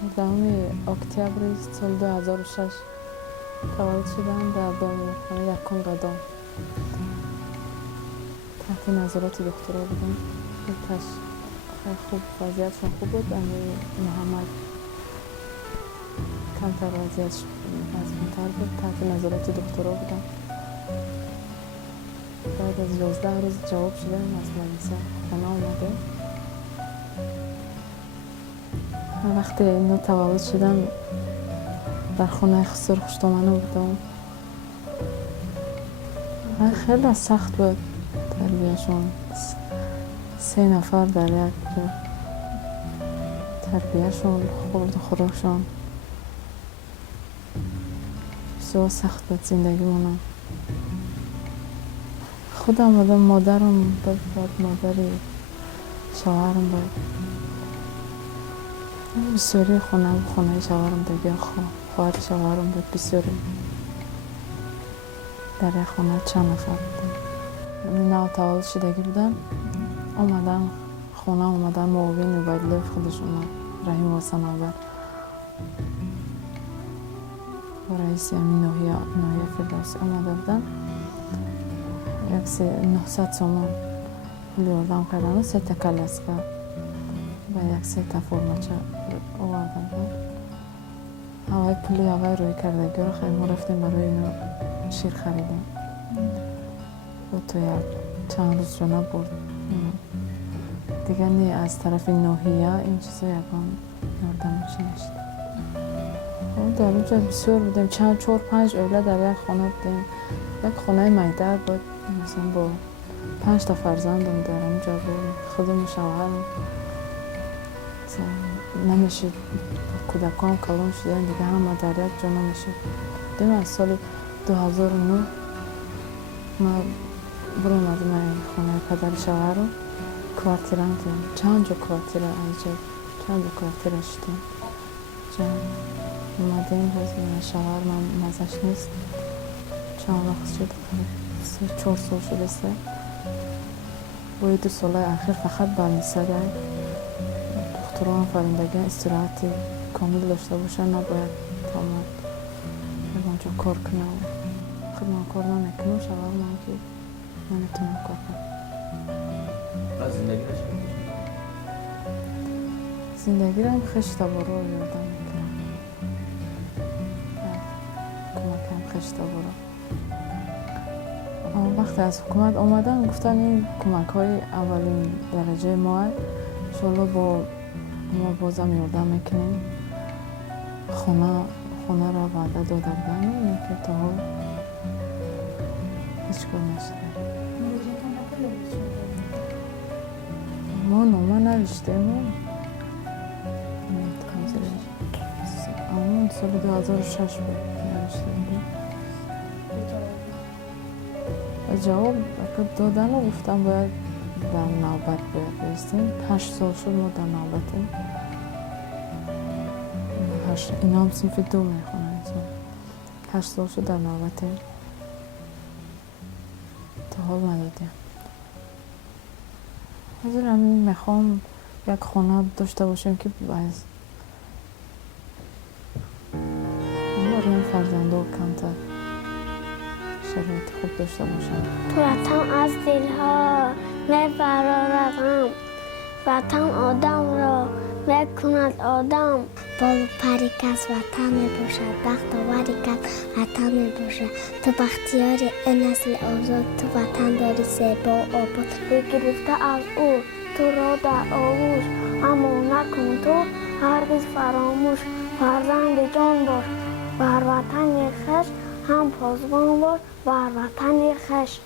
14 اکتبر سال 2006 تولد شدم در بیمارستان یکم قدم. تحت نظارت دکترها بودم. خوب وضعیتشون خوب بود. محمد کمتر وضعیتش مزمن‌تر بود. تحت نظارت دکترها بودم. بعد از 11 روز جواب شدم از مدرسه خانه آمدیم. وقتی اینو تولد شدم در خونه سرخشتمانه بودم. خیلی سخت بود تربیهشون. 3 نفر در یک جا. تربیهشون، خورد و خوراکشون بسیار سخت بود زندگیمونم. خودم بودم، مادرم بود، مادر شوهرم بود. بسیاری خونه شوهرم دیگه، خواهر شوهرم بود. بسیاری در یک خونه چند نفر بودم. نو تولد شدگی بودم. آمدن خونه، آمدن معاون عبیدالله خودشون، رحیم و صنوبر و رئیس امین ناحیه فردوسی آمده بودن. 900 تومان پول آوردم کردن و 3 تا کلاسکه و 3 تا فرماچه آوردم. هوای پولی هوای روی کردگی رو خیلی ما رفتیم برای اینو شیر خریدیم و تو چند روز رو نبرد دیگه. نه از طرف ناحیه این چیزا یکم یاردمش نشد. در اونجا بسیار بودیم، 4-5 اوله در یک خانه بودیم. یک خانه میده بود، مثلا با 5 تا فرزندم در اونجا بود. خودم شوهرم نمیشد، کودکان کلان شدن دیگه، همه در یک جا نمیشد. دیگه از سال 2009 ما برام از من خانه پدر شوهرم کوارتیرم دیم. چند جا کوارتیره اینجا، چند جا کوارتیره شدیم. اومدیم باز شوهر من مزش نیست. چند وقت شد، 3-4 سال شده است. و 2 سال اخیر فقط برنیسه داریم. دختران فرندگی استراحتی کامل داشته باشن، نباید تمام اونجا کار کنه و خود من کار نمیکنم. شوهر من که نمیتونم کار کنم. زندگی رو هم خشت بارو یادم میکنم. کمکم خشت بارو. وقتی از حکومت آمدن گفتن این کمک های اولین درجه ما انشالله با ما بازم یاردم میکنیم. خونه را وعده داده بودن اینه که تا حال هیچ کار نشده. ما نامه نوشتیم. همون سال 2006 بود نوشتیم. جواب دادن و گفتم باید در نوبت بایستیم. 8 سال شد ما در نوبتیم. اینا هم صنف 2 میخونن. 8 سال شد در نوبتیم. تا حال ندادیم. حضور همین میخوام یک خانه داشته باشیم که باید این فرزنده و کمتر شرایط خوب داشته باشم. تو وطن از دلها میبرارم، وطن آدم را میکند آدم. بال پری کس وطن میباشد، بخت آوری کس وطن میباشد. تو بختیاری این نسل آزاد، تو وطن داری زیبا آباد. بگرفته از او تو را در آغوش، اما نکن تو هرگز فراموش. فرزند جان باش بر وطن خویش، هم پاسبان باش بر وطن خویش.